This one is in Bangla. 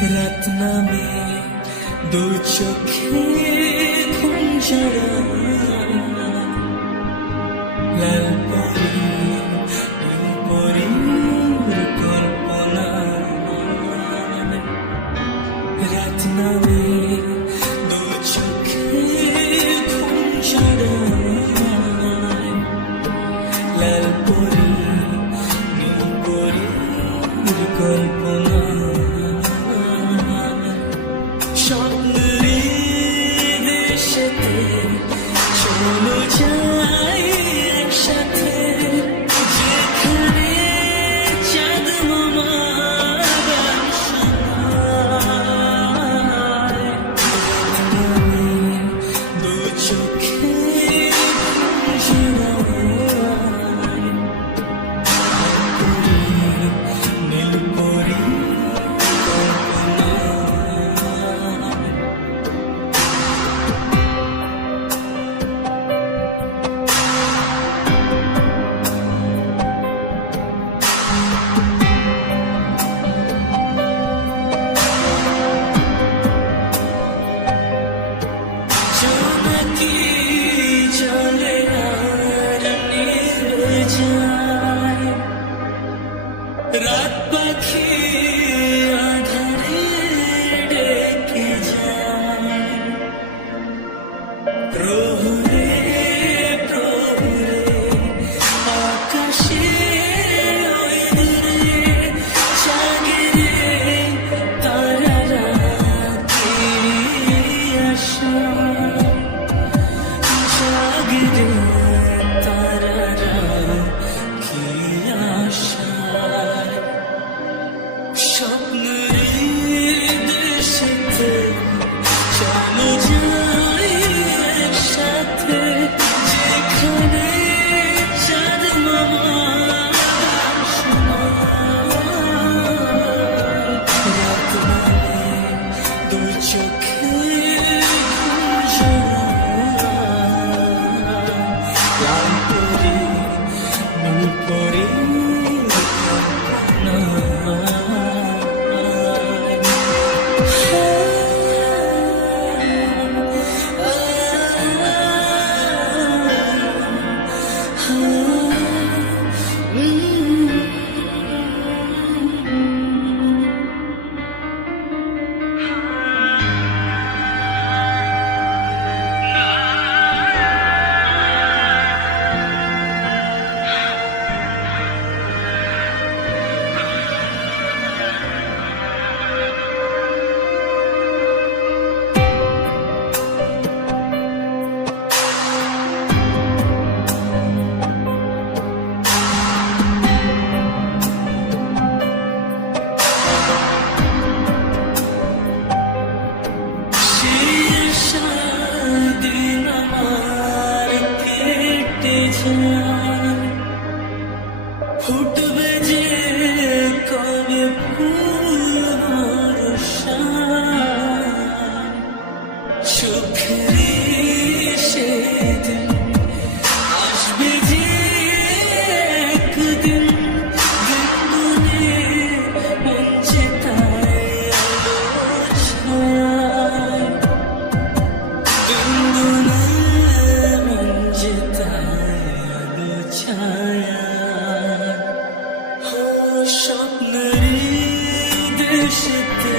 রাত নামে দু চোখে ঘুম জড়ায়, লাল পরি নীল পরীর কল্পনা। রাত নামে দু চোখে ঘুম জড়ায়, লাল পরি নীল পরীর কল্পনা। স্বপ্নের দেশেতে চলো যাই একসাথে, যেখানে চাঁদ মামা বাসায়। দু চোখে জড়ায়, নীল পরী কল্পনা। জোনাকি জলে আর নিভে যায়, রাত পাখি আঁধারে ডেকে যায়। প্রহরে প্রহরে আকাশে ওই দূরে জাগে রে তারারা কি আশায়, জাগে রে তারারা কি আশায়। স্বপ্নের দেশেতে চলো যাই একসাথে, যেখানে চাঁদ মামা বাসায়। রাত নামে দু চোখে ঘুম জড়ায়, লাল পরি নীল পরীর কল্পনা। দিন আমার কেটে যায়, ফুটবে যে কবে ফুল বর্ষায়। চোখেরই সেদিন আসবে যে একদিন, দিনগুনে মঞ্চে তাই আলো ছায়। দিনগুনে মঞ্চে তাই আলো ছায়া। স্বপ্নেরই দেশেতে